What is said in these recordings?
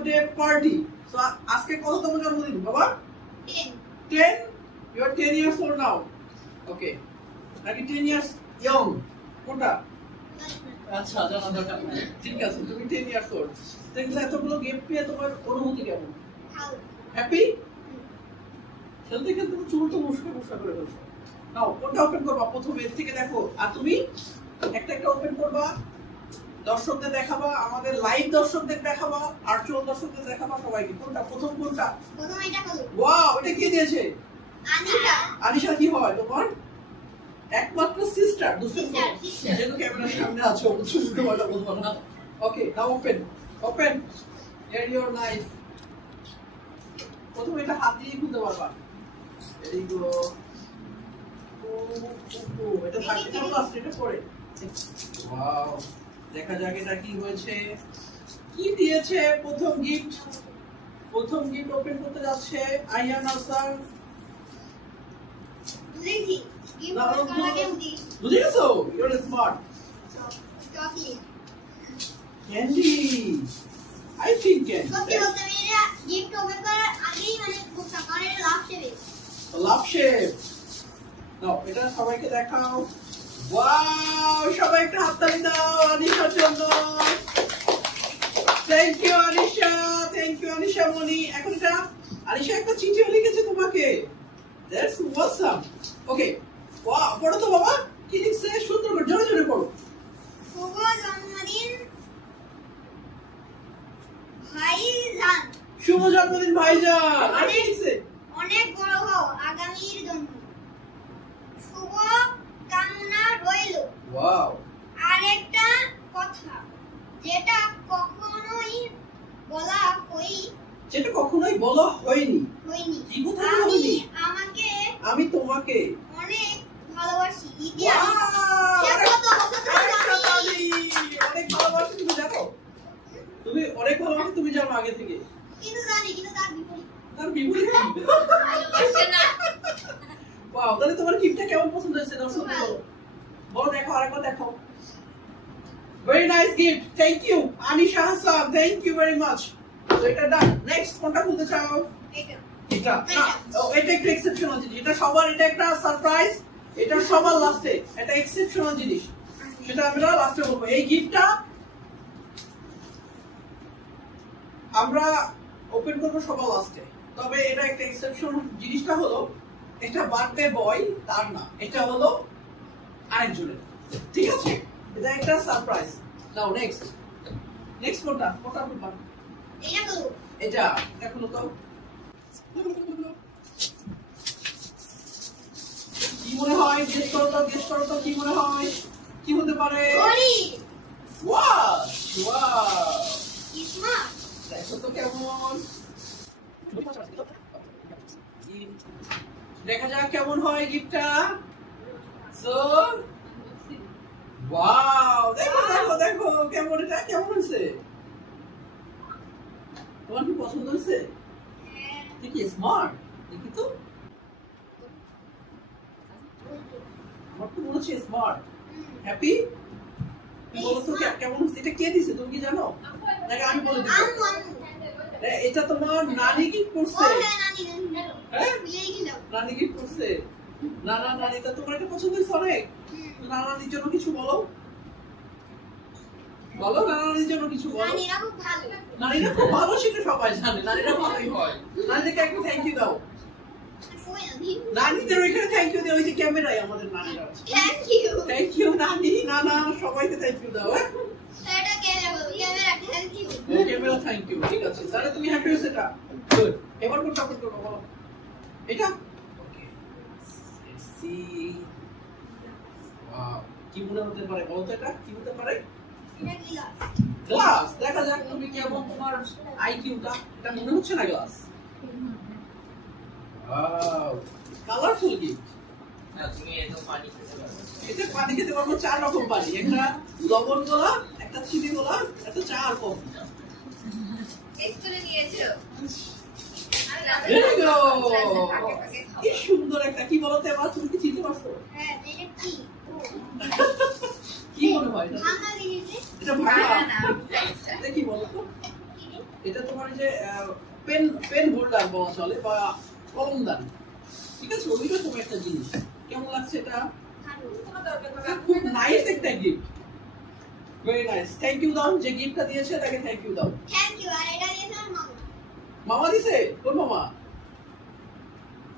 Birthday party. So আজকে কততম জন্মদিন বাবা? 10. 10? You are 10 years old now. Okay. নাকি 10 years young? কোনটা? আচ্ছা, জানা দরকার নাই। ঠিক আছে, তুমি 10 years old. দেখলে এতগুলো গিফট পেয়ে তোমার অনুভূতি কেমন? হ্যাপি? খেলতে খেলতে চুলটা মুশকা করে ফেলছো। নাও, কোনটা ওপেন করবা? প্রথমে এর থেকে দেখো। আর তুমি একটা একটা ওপেন করবা, দর্শকদের দেখাবা, আমাদের লাইভ দর্শকদের দেখাবা, ভার্চুয়াল দর্শকদের দেখাবা, সবাইকে। কোনটা প্রথম? কোনটা প্রথম? এটা হলো। ওয়াও, এটা কে দিয়েছে? আনিশা। আনিশা কি হয় তোমার? একমাত্র সিস্টার। সিস্টার। যেহেতু ক্যামেরার সামনে আছো, বুঝতে পারলা বলবো না। ওকে, নাও ওপেন হিয়ার ইওর নাইফ। প্রথমে এটা হাত দিয়ে খুলতে পারবা। Very good. এটা থাকতে থাকলো, আসলে এটা পরে। ওয়াও, দেখা যাক এটা কি হয়েছে, কি দিয়েছে। প্রথম গিফট ওপেন করতে যাচ্ছে আইয়ান আসান। বুঝেছি, গিফট করার আগে বুঝি। বুঝে গেছো? You are smart. Chocolate. Candy, I think candy. সত্যি বলতে আমি এটা গিফট ওপেন করার আগেই মানে বুঝতে পারি এটা লাভ শেপ। নাও, এটা সবাইকে দেখাও। ওয়াও, সবাই একটা হাততালি দাও আনিশার জন্য। থ্যাংক ইউ আনিশা মনি। এখন এটা আনিশা একটা চিঠিও লিখেছে তোমাকে। That's awesome. ওকে, ওয়াও, পড়ো তো বাবা, কি লিখছে? সুন্দর করে জোরে জোরে পড়ো। শুভ জন্মদিন ভাইজান। শুভ জন্মদিন ভাইজান। আর কি লিখছে? অনেক বড় হও আগামীর জন্য, শুভ কামনা রইল। ওয়াও। আরেকটা কথা, যেটা কখনোই বলা হয়নি। কি কথা হয়নি? আমি তোমাকে অনেক ভালোবাসি। অনেক ভালোবাসি, তুমি জানো? তুমি অনেক ভালোবাসি, তুমি জানো আগে থেকে? কিন্তু জানি, কিন্তু তার বিপরীত কি? ওয়াও, তাহলে তোমার গিফটটা কেমন পছন্দ হয়েছে? দর্শক বলো, দেখো, আরেকবার দেখো। Very nice gift, thank you Anisha Hasan, thank you very much. তো এটা ডান। নেক্সট কোনটা খুলতে চাও? এটা না, এটা একটা এক্সেপশনাল জিনিস। এটা সবার, এটা একটা সারপ্রাইজ। এটা সবার লাস্টে, এটা এক্সেপশনাল জিনিস, সেটা আমরা লাস্টে বলবো। এই গিফটটা আমরা ওপেন করবো সবার লাস্টে। তবে এটা একটা এক্সেপশন। জিনিসটা হলো, এটা বার্থডে বয় তার না, এটা হলো আরেকজনের। ঠিক আছে, এটা একটা সারপ্রাইজ। নাও নেক্সট কোনটা খুলবা? এটা খুলো তো। কি মনে হয়? গেস করো তো কি মনে হয়? কি হতে পারে? ওয়াও, দেখো তো কেমন। দেখা যাক কেমন হয় গিফটটা। সো ওয়াও, দেখো কেমন, এটা কেমন হয়েছে? তোমার কি পছন্দ হয়েছে? কি স্মার্ট, দেখি তো। আমার তো মনে হচ্ছে স্মার্ট। হ্যাপি? বলো তো কেমন হয়েছে? এটা কে দিছে, তুমি কি জানো? নাকি আমি বলে দিব? এটা তোমার নানি গিফট করছে। নানি গিফট করছে। নানি, তা তোমার এটা পছন্দ হয়েছে অনেক? নানির জন্য কিছু বলো। নানির জন্য কিছু বলো। নানিরা খুব ভালো, সেটা সবাই জানে। নানিরা ভালোই হয়। নানিকে একটু থ্যাংক ইউ দাও। নানিদের ওইখানে থ্যাংক ইউ দেওয়া হয়েছে ক্যামেরায়। আমাদের নানিরা থ্যাংক ইউ নানি, নানা, সবাইকে থ্যাংক ইউ দাও। Camera thank you. ঠিক আছে, তাহলে তুমি হ্যাপি হয়েছে? এটা গুড। এবার কোনটা করবো বলো? এটা ওকে, লেটস সি। ওয়াও, কি মনে হতে পারে বলো তো? এটা কি হতে পারে? গ্লাস। দেখা যাক তুমি কেমন, তোমার আইকিউটা। এটা মনে হচ্ছে না গ্লাস। Wow, colourful gift. না, তুমি এত পানি খেতে পারো। এটা পানি খেতে পারবো 4 রকম পানি। একটা লবণ গোলা, একটা চিনি গোলা, একটা চা আর কফি। কি সুন্দর একটা, কি বলতে এবার তুমি কি চিনতে পারছো? কি মনে হয় এটা? ভাঙা। এটা কি বলতো? এটা তোমার যে পেন হোল্ডার বলা চলে বা কলমদান, ঠিক আছে? ওইটা তোমার একটা জিনিস। কেমন লাগছে এটা? খুব নাইস একটা gift, very nice. Thank you দাও, যে গিফটটা দিয়েছে তাকে থ্যাংক ইউ দাও। Thank you. আর এটা দিয়েছে আমার মামা। মামা দিছে? কোন মামা?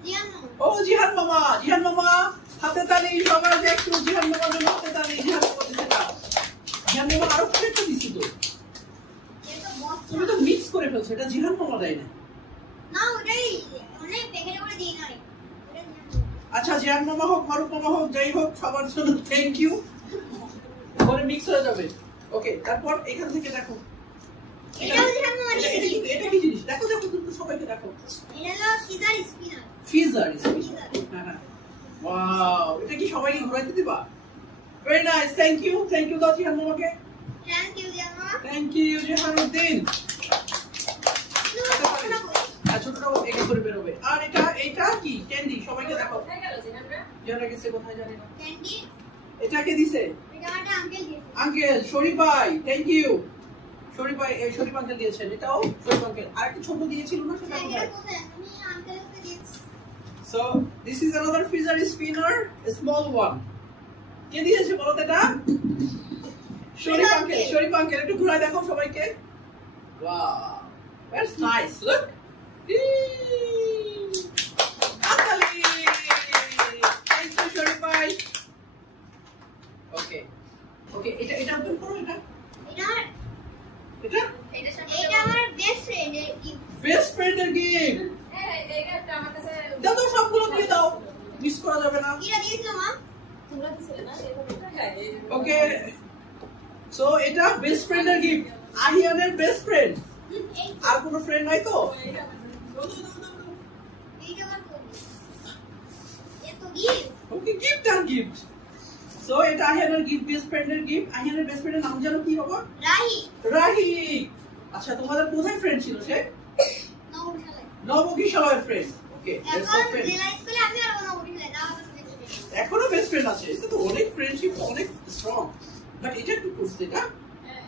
জিহান মামা। ও জিহান মামা, জিহান মামা হাতে তালি, সবাই যে একটু জিহান মামার জন্য হাতে তালি। জিহান মামা দিছে না, জিহান মামা আরো একটা দিছি তো। এটা বস। তুমি তো মিক্স করে ফেলছো, এটা জিহান মামা দেয় না। না ওটাই অনেক প্যাকেটে করে দিই না। আচ্ছা, জিহান মামা হোক, ফারুক মামা হোক, যাই হোক, সবার জন্য থ্যাংক ইউ। পরে মিক্স হয়ে যাবে। ওকে, তারপর এখান থেকে দেখো, এটাও জিহান মামা দিয়েছে। এটা কি জিনিস? দেখো দেখো, তুমি সবাইকে দেখো। এটা হলো সিজার স্পিনার। ফিজার, হ্যাঁ হ্যাঁ, ওয়াও, এটা কি সবাইকে ঘুরাইতে দিবা? ভেরি নাইস, থ্যাংক ইউ দাও জিহান মামাকে। থ্যাংক ইউ জিহান মামা। Thank you Jahanuddin. ছোটটাও একে করে বেরোবে। আর এটা কি ক্যান্ডি? সবাইকে দেখো। জানা গেছে কোথায় জানি না। ক্যান্ডি এটাকে দিছে এটা একটা আঙ্কেল দিয়েছে। আঙ্কেল শরীফ ভাই, থ্যাংক ইউ। শরীফ ভাই, শরীফ আঙ্কেল দিয়েছেন। এটাও শরীফ আঙ্কেল। আর একটা ছোট দিয়েছিল না, সেটা এটা কোথায়? আমি আঙ্কেলকে দিয়েছি। So this is another freezer spinner, a small one. কে দিয়েছে বলো তো এটা? শরীফ আঙ্কেল। একটু ঘুরাই দেখো সবাইকে। Wow, that's nice. Look. Atali. Thank you, Shorif bhai. Okay. এটা ওপেন করো। এটা আমার বেস্ট ফ্রেন্ডের গিফট। বেস্ট ফ্রেন্ডের গিফট। দাও সবগুলো দিয়ে দাও, মিস করা যাবে না। কিরা দিয়েছিল মা? ওকে, সো এটা বেস্ট ফ্রেন্ডের গিফট, আহিয়ানের বেস্ট ফ্রেন্ড। আর কোনো ফ্রেন্ড নাই তো? এইটা আমার কোন? এত গিফট। ওকে, গিফট আর গিফট। সো এটা আহিয়ানের গিফট, বেস্ট ফ্রেন্ডের গিফট। আহিয়ানের বেস্ট ফ্রেন্ডের নাম জানো কি বাবা? রাহি। আচ্ছা, তোমাদের কোথায় ফ্রেন্ড ছিল সে? নবকিশোরের ফ্রেন্ড। ওকে, এখনো বেস্ট ফ্রেন্ড আছে। এটা তো অনেক ফ্রেন্ডশিপ, অনেক স্ট্রং। বাট এটা একটু করছে,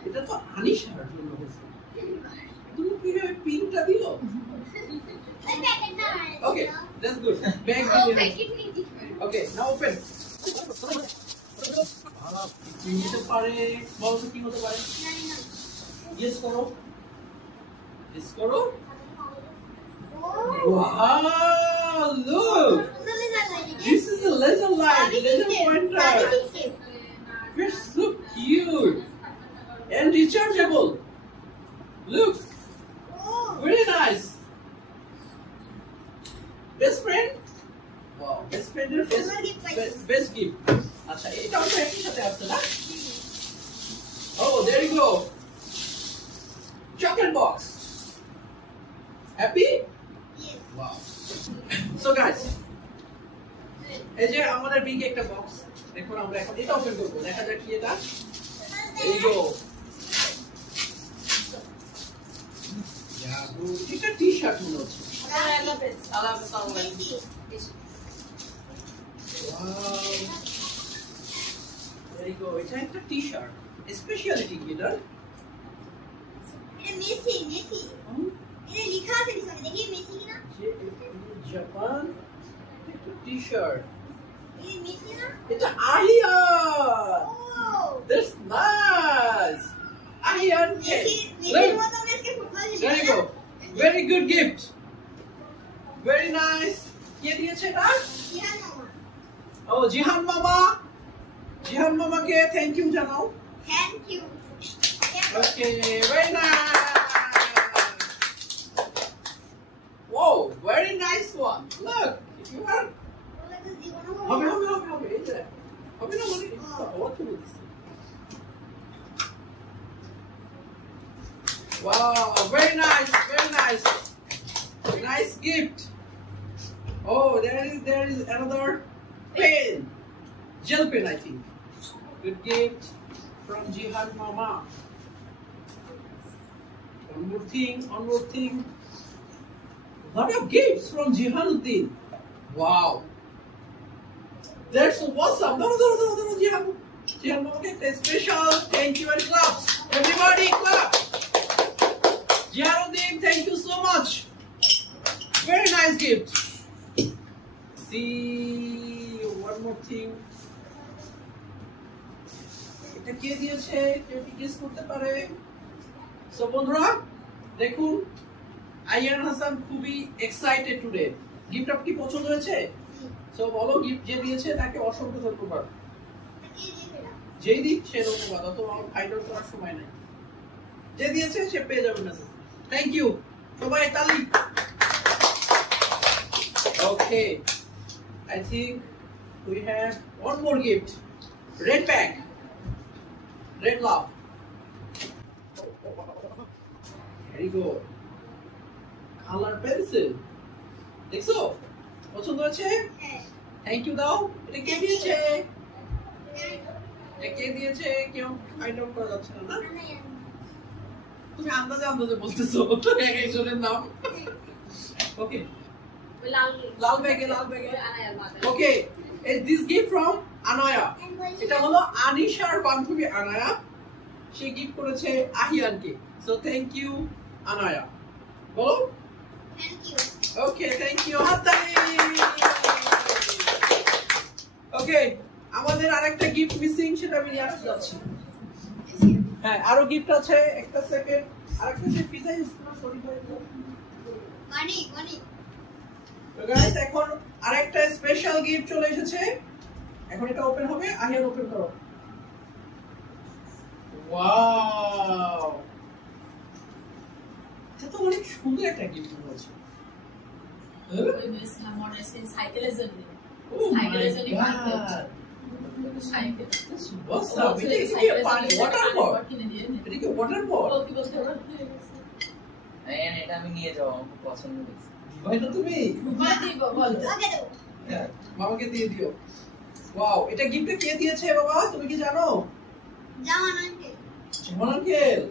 এটা তো আনিশার জন্য হয়েছে। তুমি কিভাবে পিনটা দিল? ওকে, দ্যাটস গুড। ব্যাগ দিলে। ওকে, নাও ওপেন। কি হতে পারে? বলো তো কি হতে পারে? গেস করো। Wow, look! This is a laser light, laser pointer. It's so cute and rechargeable. Look, very nice. Best friend? Wow, best friend is best gift. Acha, এটা তো একই সাথে আসছে না? Oh, there you go. Chocolate box. Happy? Yes. Wow. So guys, এই যে আমাদের big একটা বক্স, এখন আমরা এটা ওপেন করব। দেখা যাক কি এটা। এই গো, এটা টি-শার্ট মনে হচ্ছে। There you go. এটা একটা টি-শার্ট। স্পেশালিটি কি এটা? এটা মেসি। এটা লেখা আছে নিচে, দেখি মেসি কিনা। Japan T-shirt. এটা মেসি না? এটা আহিয়ান। That's nice. আহিয়ান। মেসির মতো মেসকে ফুটবল খেলে। There you go. Very good gift. Very nice. কে দিয়েছে এটা? জিহান মামা। ও, জিহান মামা। জিহান মামাকে থ্যাংক ইউ জানাও। Thank you. Okay, very nice. Whoa, very nice one. Look, you are. হবে। এই যে হবে না মানে হওয়ার কি বলছিস? Wow, very nice. Nice gift. Oh, there is another pen. Gel pen, I think. Good gift from Jihan Mama. One more thing. Lot of gifts from Jihanuddin. Wow. That's awesome. No, Jihan Mama, a special thank you and claps. Everybody clap. Jiharuddin, thank you so much. Very nice gift. See, one more thing. এটা কে দিয়েছে? কেউ কি guess করতে পারে? So বন্ধুরা দেখুন, Ian Hasan খুবই excited today. Gift up কি পছন্দ হয়েছে? সো বলো, গিফট যে দিয়েছে তাকে অসংখ্য ধন্যবাদ। যেই দিক সে ধন্যবাদ, অত আমার ফাইন্ড আউট করার সময় নাই। যে দিয়েছে সে পেয়ে যাবে মেসেজ। থ্যাংক ইউ সবাই, তালি। ওকে, I think we have one more gift. Red bag. Red love. Very good. Color pencil. দেখছো? পছন্দ হয়েছে? থ্যাংক ইউ দাও। এটা কে দিয়েছে? এটা কে দিয়েছে? কেউ ফাইন্ড আউট করা যাচ্ছে না। তুমি আন্দাজে আন্দাজে বলতেছো এক একজনের নাম। ওকে, লাল ব্যাগে। Okay, this gift from Anaya. এটা হলো আনিশার বান্ধবী আনায়া, সে গিফট করেছে আহিয়ানকে। So thank you Anaya. বলো thank you. Okay, thank you. হাততালি। ওকে, আমাদের আরেকটা গিফট মিসিং, সেটা আমি নিয়ে আসতে যাচ্ছি। হ্যাঁ, আরো গিফট আছে। একটা সেকেন্ড। আরেকটা সে পিজাই সরি মানি। তো গাইস, এখন আরেকটা স্পেশাল গিফট চলে এসেছে। এখন এটা ওপেন হবে। আহিয়ান ওপেন করো। ওয়াও, এটা তো অনেক সুন্দর একটা গিফট হয়েছে। সাইকেলের জন্য সাইকেল। Awesome. এটা কি পানি ওয়াটার বল? এটা কি ওয়াটার বল? এটা আমি নিয়ে যাবো, আমার খুব পছন্দ হয়েছে। ভাই তো তুমি মামাকে দিয়ে দিও। ওয়াও, এটা গিফট কে দিয়েছে বাবা, তুমি কি জানো? জামান আঙ্কেল। জামান আঙ্কেল,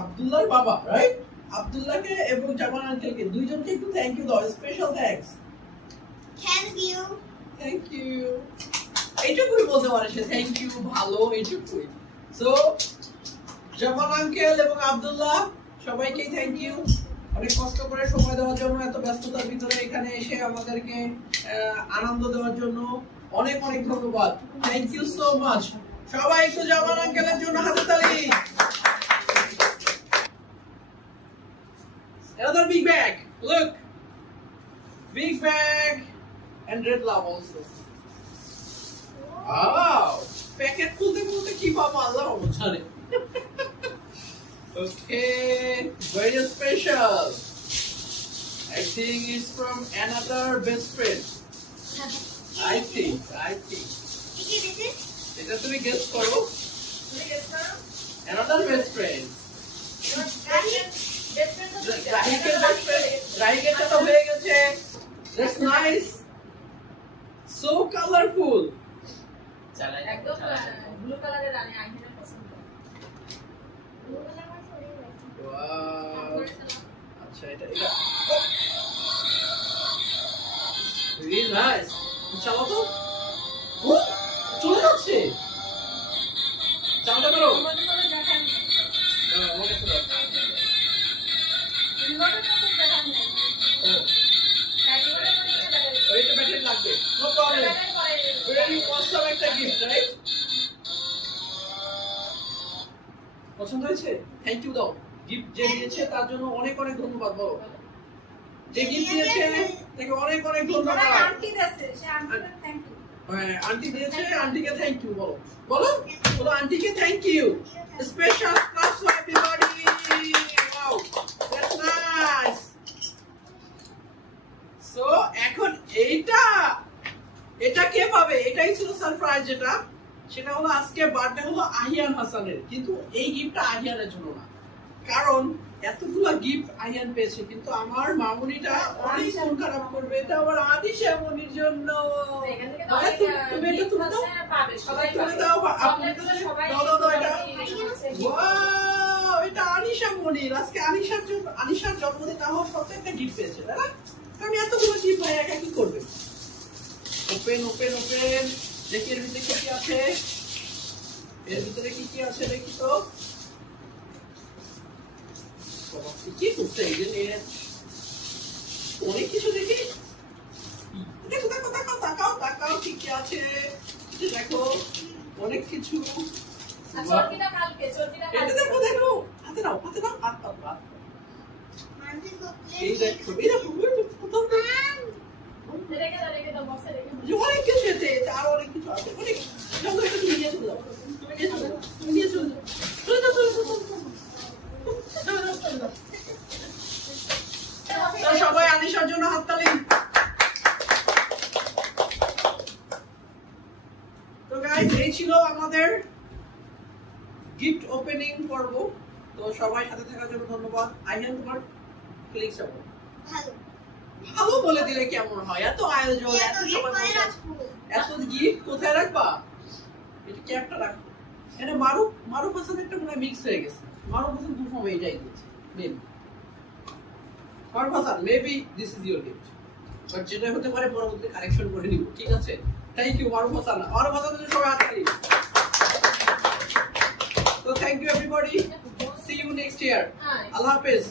আব্দুল্লাহর বাবা, রাইট? আব্দুল্লাহকে এবং জামান আঙ্কেলকে দুইজনকে একটু থ্যাংক ইউ দাও। Special thanks. Thank you. Thank you. এইটুকুই বলতে পারে সে, থ্যাংক ইউ, ভালো, এইটুকুই। সো জামান আঙ্কেল এবং আব্দুল্লাহ সবাইকে থ্যাংক ইউ, অনেক কষ্ট করে সময় দেওয়ার জন্য, এত ব্যস্ততার ভিতরে এখানে এসে আমাদেরকে আনন্দ দেওয়ার জন্য অনেক অনেক ধন্যবাদ। Thank you so much. সবাই একটু জামান আঙ্কেলের জন্য হাততালি। Another big bag. Look, big bag and red love also. Wow, packet খুলতে খুলতে কি পাবো আল্লাহ জানে। Okay, very special. I think it's from another best friend. I think. কি দিছে? এটা তুমি guess করো। Another best friend. রাহিকের তো হয়ে গেছে। That's nice. So colorful. একদম ব্লু কালারের রানী আইনা পছন্দ। Wow. আচ্ছা, এটা very nice. চালাও তো। চলে যাচ্ছে। চালাতে পারো? ওইটা ব্যাটারি লাগবে। No problem. Very awesome একটা gift, right? পছন্দ হয়েছে? থ্যাংক ইউ দাও। গিফট যে দিয়েছে তার জন্য অনেক অনেক ধন্যবাদ বলো। যে গিফট দিয়েছে তাকে অনেক অনেক ধন্যবাদ। আন্টি দিয়েছে, সে আন্টিকে থ্যাংক ইউ। হ্যাঁ, আন্টি দিয়েছে, আন্টিকে থ্যাংক ইউ বলো। বলো আন্টিকে thank you. Special class for everybody. Wow, that's nice. So এখন এটা কে পাবে? এটাই ছিল সারপ্রাইজ। সেটা হলো আজকে বার্থডে হলো আহিয়ান হাসানের, কিন্তু এই গিফটটা আহিয়ানের জন্য না, কারণ এতগুলো গিফট আহিয়ান পেয়েছে, কিন্তু আমার মামুনিটা অনেক মন খারাপ করবে। এটা আমার আনিশা মনির জন্য। তুমি এটা তুলে দাও, সবাই তুলে দাও। ওয়াও, এটা আনিশা মনির। আজকে আনিশার জন্মদিন না হওয়া সত্ত্বেও একটা গিফট পেয়েছে, তাই না? কারণ এতগুলো গিফট ভাই একা কি করবে? ওপেন দেখি এর ভিতরে কি আছে। এর ভিতরে কি আছে দেখি তো। কি করছে এই যে অনেক কিছু দেখি। দেখো দেখো দেখো তাকাও তাকাও কি কি আছে দেখো অনেক কিছু। চর্বিটা কালকে এটা দেখো দেখো হাতে নাও হাত হাত এই দেখো এই দেখো রেখে দাও বক্সে রেখে দাও। অনেক কিছু আছে আরো অনেক কিছু আছে অনেক। চলো এটা তুমি নিয়ে চলে যাও তুমি নিয়ে চলে যাও তুমি নিয়ে চলে যাও চলে যাও চলে যাও। তো সবাই আনিশার জন্য হাততালি। তো গাইস এই ছিল আমাদের গিফট ওপেনিং পর্ব। তো সবাই সাথে থাকার জন্য ধন্যবাদ। আইহান তোমার ফিলিংস কেমন? ভালো ভালো বলে দিলে কেমন হয়? এত আয়োজন এত সবাই এত গিফট কোথায় রাখবা? এটা ক্যাপটা রাখো। এটা মারুফ হাসান একটা মনে মিক্স হয়ে গেছে। মারুফ হাসান দু ফর্মে এটাই দিয়েছে maybe. Maruf Hasan maybe this is your gift. But যেটা হতে পারে পরবর্তীতে কারেকশন করে নিব, ঠিক আছে? থ্যাংক ইউ মারুফ হাসান। মারুফ হাসানের জন্য সবাই হাততালি। So thank you everybody. See you next year. Allah Hafiz.